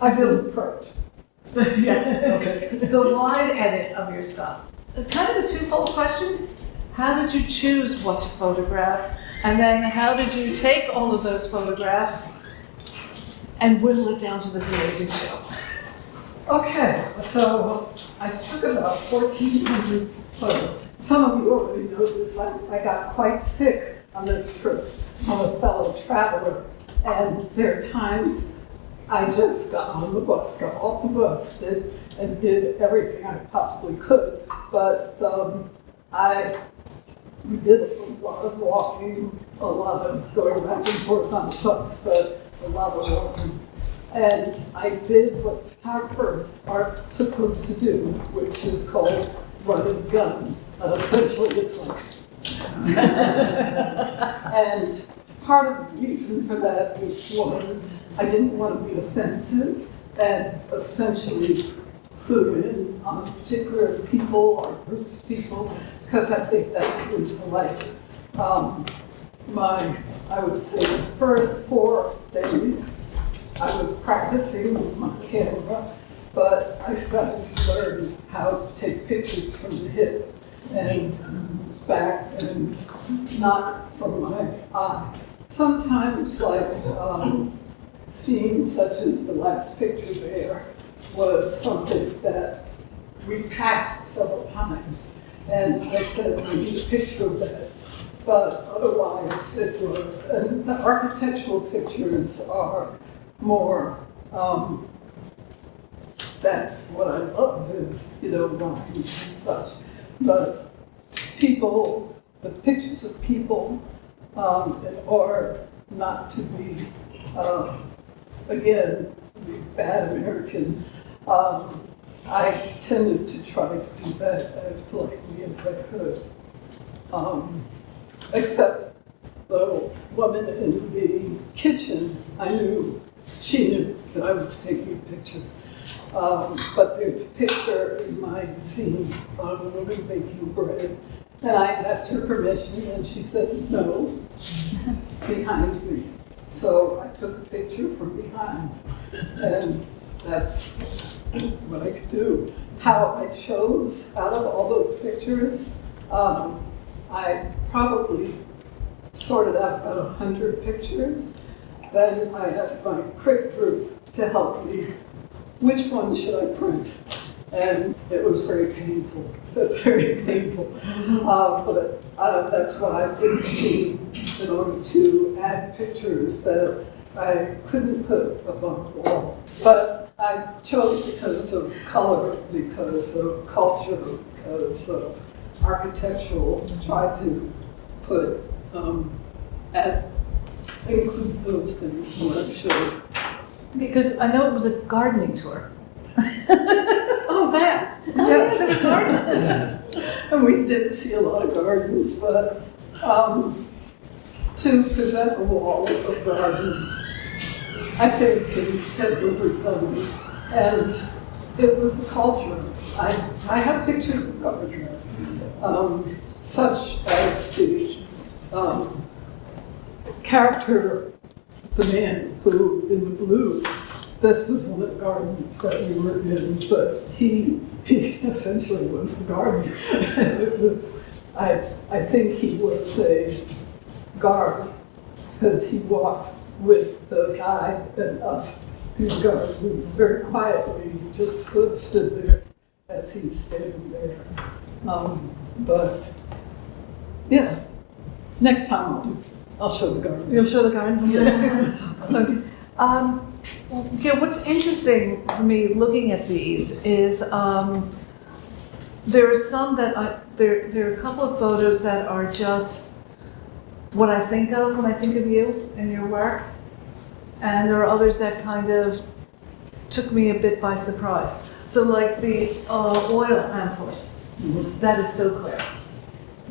I feel approached. Yeah. Okay. The wide edit of your stuff. Kind of a twofold question. How did you choose what to photograph? And then how did you take all of those photographs and whittle it down to this amazing show? Okay, so I took about 1,400 photos. Some of you already know this. I got quite sick on this trip. I'm a fellow traveler, and there are times I just got on the bus, got off the bus, and did everything I possibly could. But we did a lot of walking, a lot of going back and forth on the bus, but a lot of walking. And I did what photographers are supposed to do, which is called run and gun. Essentially, it's like, and part of the reason for that was, one, I didn't want to be offensive and essentially clue in on particular people or groups of people, because I think that's impolite. I would say the first 4 days, I was practicing with my camera, but I started to learn how to take pictures from the hip and back and not from my eye. Sometimes, like scenes such as the last picture there was something that we passed several times, and I said, I need a picture of that. But otherwise, it was, and the architectural pictures are more, that's what I love is, lines and such. But people, the pictures of people, in order not to be, again, the bad American, I tended to try to do that as politely as I could. Except the woman in the kitchen, she knew that I was taking a picture. But there's a picture in my scene of a woman baking bread. And I asked her permission, and she said no, behind me. So I took a picture from behind, and that's what I could do. How I chose out of all those pictures, I probably sorted out about 100 pictures. Then I asked my critic group to help me. Which one should I print? And it was very painful, very painful. But that's what I didn't see in order to add pictures that I couldn't put up on the wall. But I chose because of color, because of culture, because of architectural, tried to put, include those things when I showed. Because I know it was a gardening tour. Oh, that! Yes, gardens. And we did see a lot of gardens, but to present a wall of gardens, I think can get overdone. And it was the culture. I have pictures of gardens, such as the character, the man who, in the blue, this was one of the gardens that we were in, but he essentially was the gardener. It was, I think he was a guard, because he walked with the guide and us through the garden very quietly, just sort of stood there as he's standing there. But yeah, next time I'll show the gardens. You'll show the gardens? Okay. Okay, what's interesting for me looking at these is there are some that there are a couple of photos that are just what I think of when I think of you and your work, and there are others that kind of took me a bit by surprise. So like the oil amphors, that is so clear.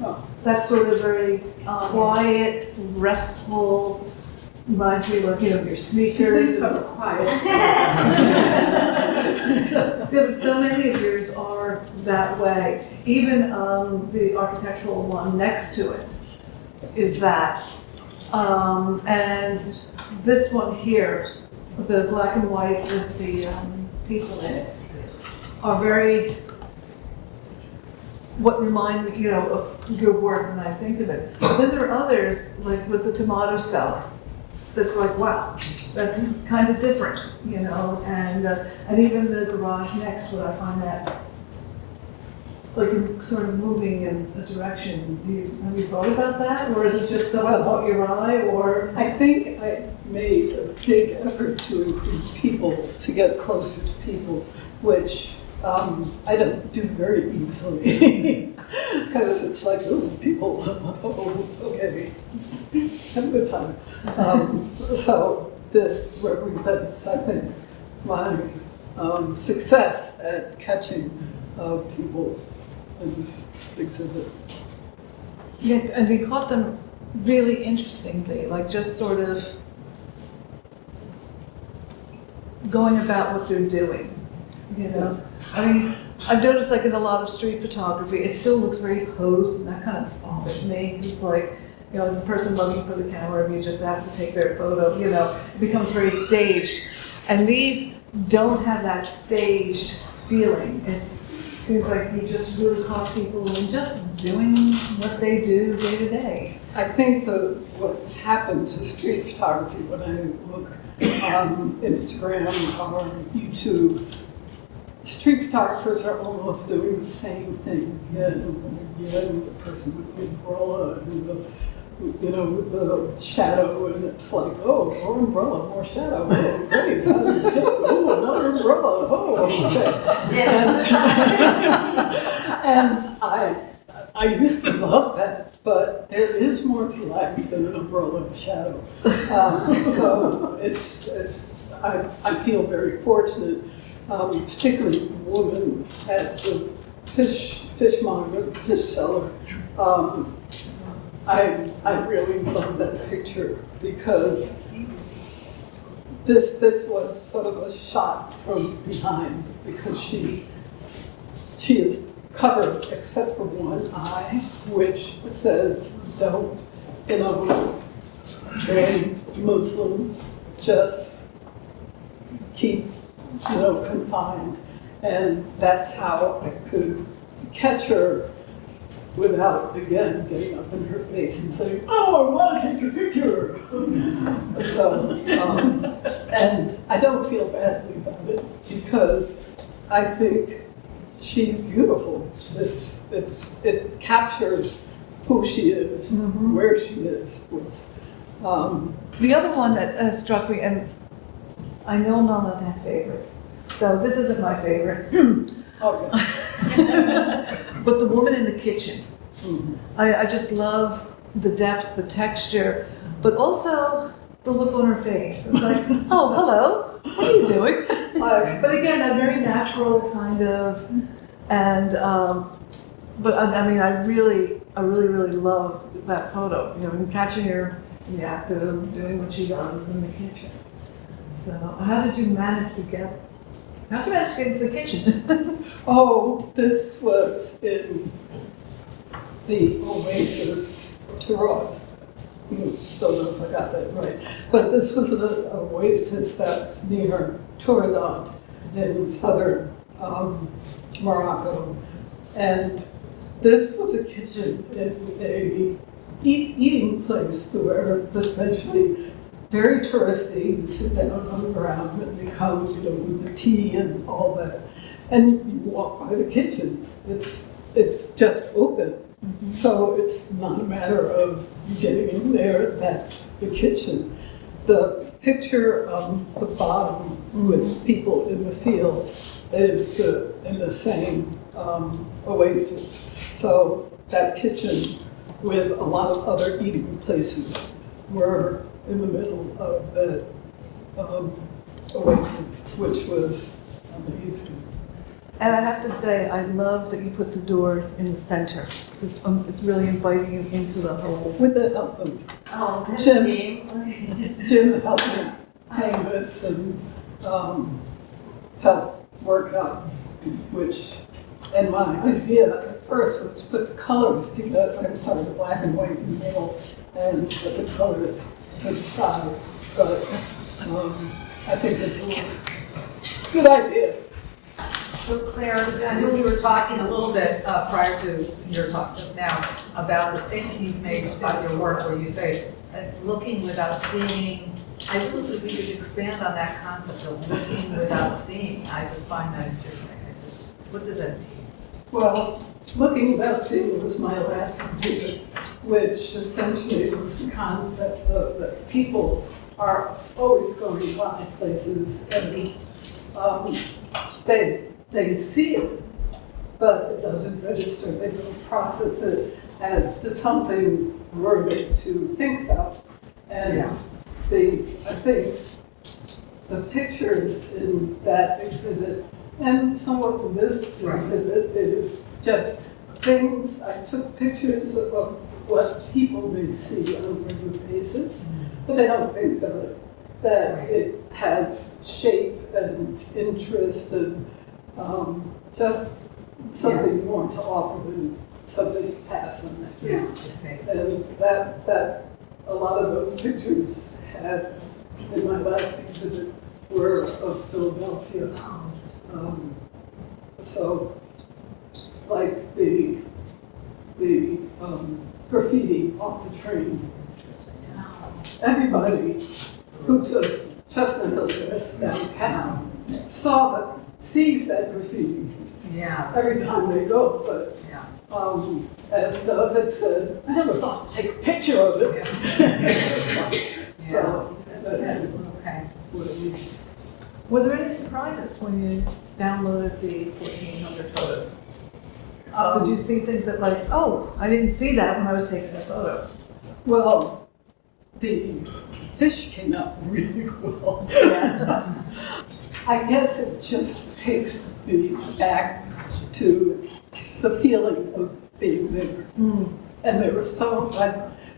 Oh. That's sort of very quiet, restful, reminds me of, your sneakers. So quiet. Yeah, but so many of yours are that way. Even the architectural one next to it is that. And this one here, the black and white with the people in it, are very, what remind me, you know, of your work when I think of it. But then there are others, like with the tomato cellar, that's like, wow, that's kind of different, you know, and even the garage next, what I find that like you're sort of moving in a direction. Have you thought about that, or is it just something about your eye, or? I think I made a big effort to include people, to get closer to people, which I don't do very easily. Because it's like, oh, people, oh, okay, have a good time. So this represents, I think, my success at catching people in this exhibit. Yeah, and we caught them really interestingly, like just sort of going about what they're doing, you know? I mean, I've noticed like in a lot of street photography, it still looks very posed, and that kind of bothers me. It's like, you know, as a person looking for the camera, if you just ask to take their photo, you know, it becomes very staged. And these don't have that staged feeling. It seems like you just really caught people in just doing what they do day to day. I think what's happened to street photography when I look on Instagram or YouTube, street photographers are almost doing the same thing. Again, the person with the umbrella and with the shadow, and it's like, oh, more umbrella, more shadow, oh, great, another umbrella, oh, okay. And I used to love that, but there is more to life than an umbrella and shadow. So I feel very fortunate, particularly the woman at the fishmonger, the fish seller. I really love that picture because this was sort of a shot from behind, because she is covered except for one eye, which says don't, very Muslim, just keep, confined. And that's how I could catch her without, again, getting up in her face and saying, oh, I want to take a picture. So, and I don't feel badly about it because I think she's beautiful. It captures who she is, where she is. The other one that struck me, and I know I'm not allowed to have favorites, so this isn't my favorite. Okay. But the woman in the kitchen. Mm-hmm. I just love the depth, the texture, but also the look on her face. It's like, oh, hello, what are you doing? But again, a very natural kind of, and, but I mean, I really love that photo, and catching her in the act of doing what she does in the kitchen. So how did you manage to get into the kitchen? Oh, this was in the Oasis Turok. Don't know if I got that right. But this was an oasis that's near Touranot in southern Morocco. And this was a kitchen in a eating place where essentially very touristy. You sit down on the ground and they come, with the tea and all that. And you walk by the kitchen. It's just open. Mm-hmm. So it's not a matter of getting in there, that's the kitchen. The picture on the bottom with people in the field is in the same oasis. So that kitchen with a lot of other eating places were in the middle of the oasis, which was amazing. And I have to say, I love that you put the doors in the center. It's really inviting you into the whole. With the help of Jim helped me hang this and help work out and my idea at first was to put the colors together, the black and white in the middle, and put the colors to the side. But I think it was a good idea. So Claire, I know we were talking a little bit prior to your talk just now about the statement you've made about your work where you say it's looking without seeing. I just think we could expand on that concept of looking without seeing. I just find that interesting. What does that mean? Well, looking without seeing was my last exhibit, which essentially was the concept of that people are always going by places and they see it, but it doesn't register. They don't process it as to something worthy to think about. And I think the pictures in that exhibit and somewhat of this exhibit is just things, I took pictures of what people may see on a regular basis, but they don't think of it, that it has shape and interest and just something more to offer than something to pass on the street. And that a lot of those pictures had in my last exhibit were of Philadelphia. So, like the graffiti off the train. Everybody who took Chestnut Hill Terrace downtown sees that graffiti every time they go. But as Dove had said, I never thought to take a picture of it. So that's what it means. Were there any surprises when you downloaded the 1,400 photos? Did you see things that like, oh, I didn't see that when I was taking the photo? Well, the fish came out really well. Yeah. I guess it just takes me back to the feeling of being there. And there was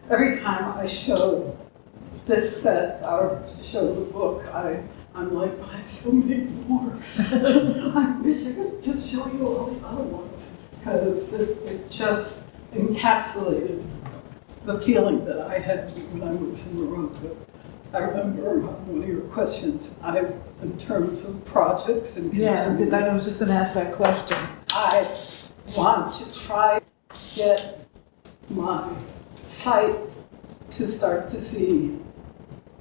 every time I showed this set or showed the book, I'm like, but I have so many more. I wish I could just show you all the other ones, because it just encapsulated the feeling that I had when I was in the room. But I remember one of your questions, in terms of projects and continuing. I was just going to ask that question. I want to try to get my site to start to see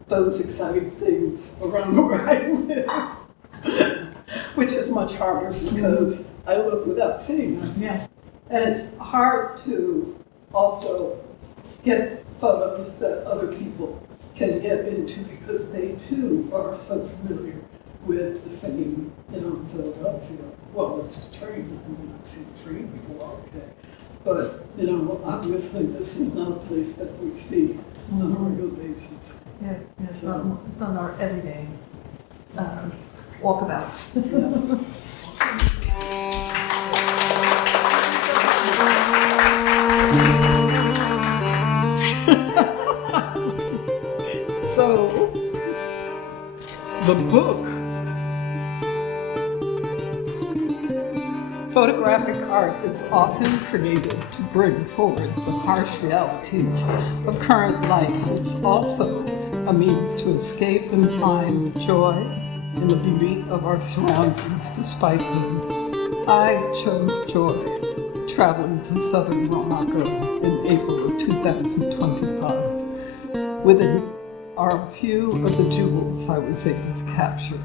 those exciting things around where I live, which is much harder because I look without seeing them. Yeah. And it's hard to also get photos that other people can get into because they too are so familiar with the same, Philadelphia. Well, it's the train. I've not seen the train before, okay. But, obviously this is not a place that we see on a regular basis. Yeah, it's not our everyday walkabouts. So, the book, photographic art is often created to bring forward the harsh realities of current life. It's also a means to escape and find joy in the beauty of our surroundings despite them. I chose joy traveling to southern Morocco in April of 2025. Within are a few of the jewels I was able to capture.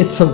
It's a